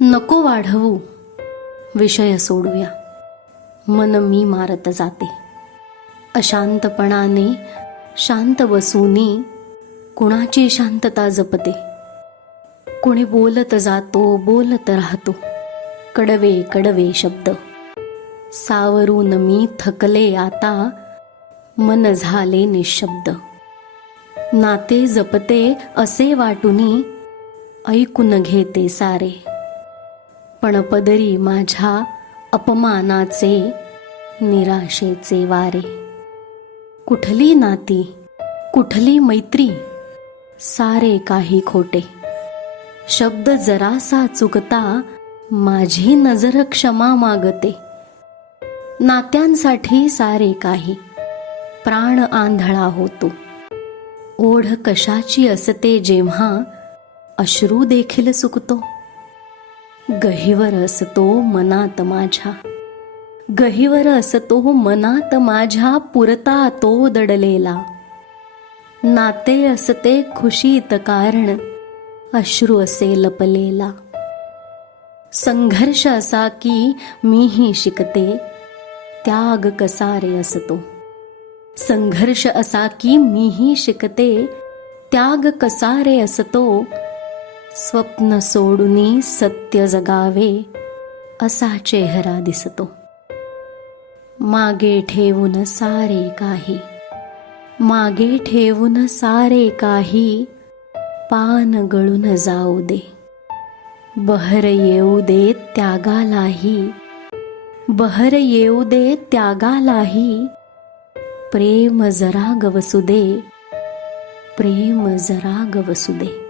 नको वाढवू. विषय सोडूया. मन मी मारत जाते. अशांतपणाने शांत बसूनी कुणाची शांतता जपते? कोणी बोलत जातो बोलत राहतो. कडवे कडवे शब्द. सावरून मी थकले आता मन झाले निशब्द. नाते जपते असे वाटुनी ऐकून घेते सारे. पण पदरी माझ्या अपमानाचे निराशेचे वारे. कुठली नाती कुठली मैत्री सारे काही खोटे. शब्द जरासा चुकता माझी नजर क्षमा मागते. नात्यांसाठी सारे काही प्राण आंधळा होतो. ओढ कशाची असते जेव्हा अश्रू देखील सुकतो. गहिवर असतो मनात माझ्या. गहिवर असतो मनात माझ्या पुरता तो दडलेला. नाते असते खुशीत कारण अश्रू असे लपलेला. संघर्ष असा की मीही शिकते त्याग कसारे असतो. संघर्ष असा की मीही शिकते त्याग कसारे असतो स्वप्न सोडूनी सत्य जगावे असा चेहरा दिसतो. मागे ठेवून सारे काही मागे ठेवून सारे काही पान गळून जाऊ दे. बहर येऊ दे त्यागालाही बहर येऊ दे त्यागालाही प्रेम जरा गवसू दे प्रेम जरा गवसू दे.